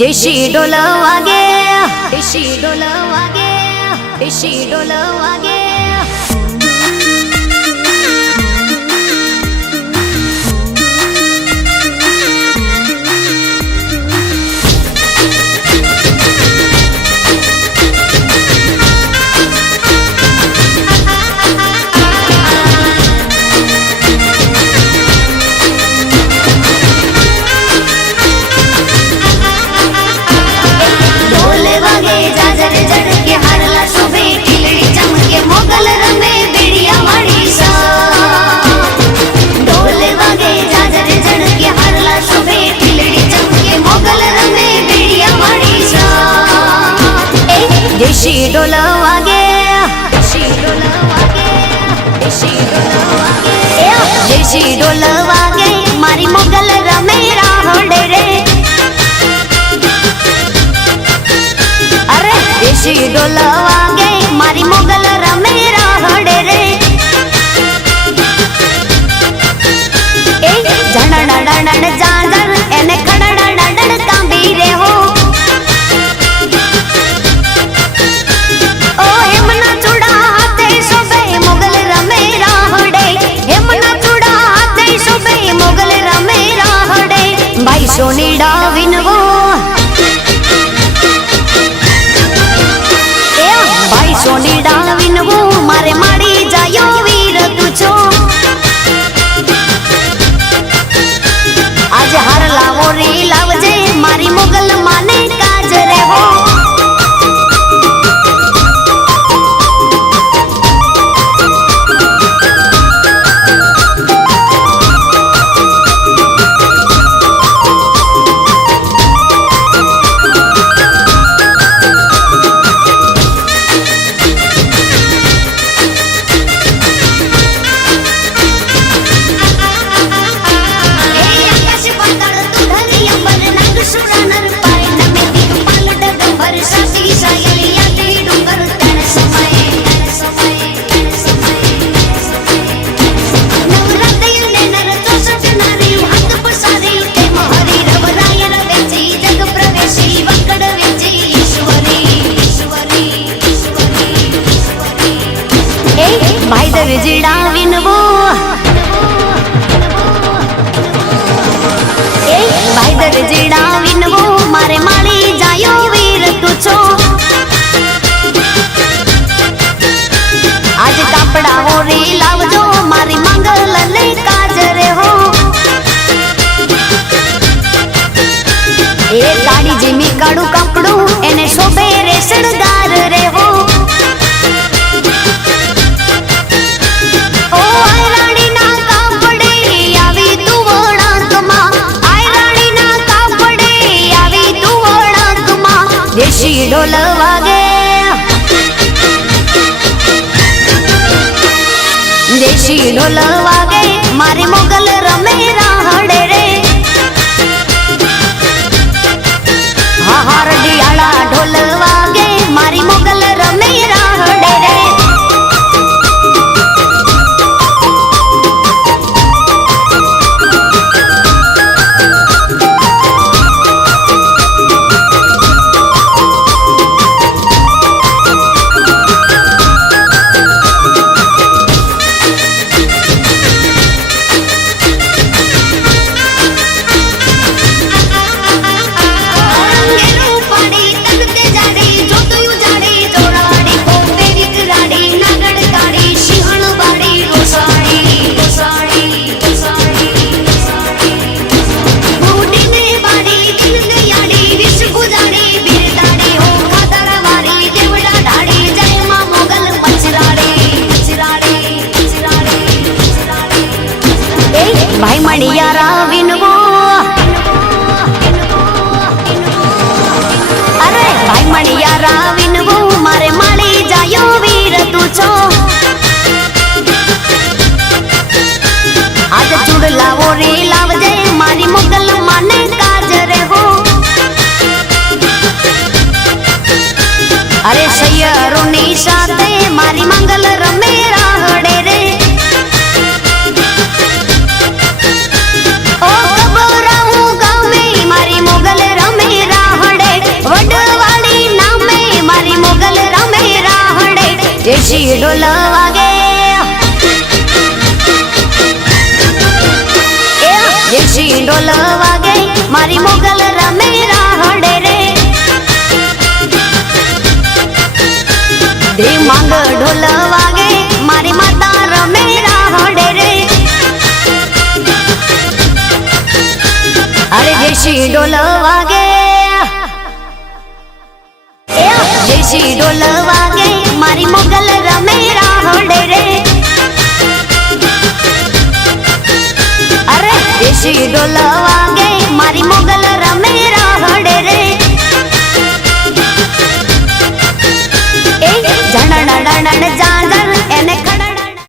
देशी ढोल वागे, देशी ढोल वागे, देशी ढोल वागे। देशी ढोल वागे, देशी ढोल वागे, देशी ढोल वागे, देशी ढोल वागे मारी मोगल रमे राहोड़े रे। अरे देशी ढोल वागे मारी मोगल रमे राहोड़े रे। झण डण जाजर एने खड़ड़ डड़ कांबी रे हो। सोनी डाविन वो भाई सोनी डाविन वो मारे माड़ी जायो वीर तुझो। आज हर लावो रे लावजे मारी मोगल माने काज रे हो। भाई दर्जिड़ा विनवो, भाई दर्जिड़ा विनवो मारे माली जायो वीर तुझो। आज कपड़ा हो रे लावजो मारी मंगल ले काज रे हो। एक गाड़ी जिमी काड़ू कपड़ू एने शोभे रे शणगार रे हो। देशी ढोल वागे, देशी ढोल वागे मारे मोगल रमे राहड़े रे। हार दियाला ढोल वागे मारी मोगल रमे राहड़े रे। भाई मणियारा विनवो, अरे भाई मणियारा विनवो मारे माली जायो वीर तुझो। आज चुड़ला वो रे लावजे मारी मोगल माने काज रे हो। अरे सैयरो नी साथे मारी मंगल रमे राहड़े रे। ओ कबराऊ गावे मारी मोगल रमे राहड़े। દેશી ઢોલ વાગે દેશી ઢોલ વાગે મારી મોગલ રમે રાહડે રે ધીમાંગ ઢોલ વાગે મારી માતા રમે રાહડે રે અરે દેશી ઢોલ વાગે દેશી ઢોલ વાગે મારી મોગલ રમે રાહડે રે અરે દેશી ઢોલ વાગે મારી મોગલ રમે રાહડે રે એ જણણ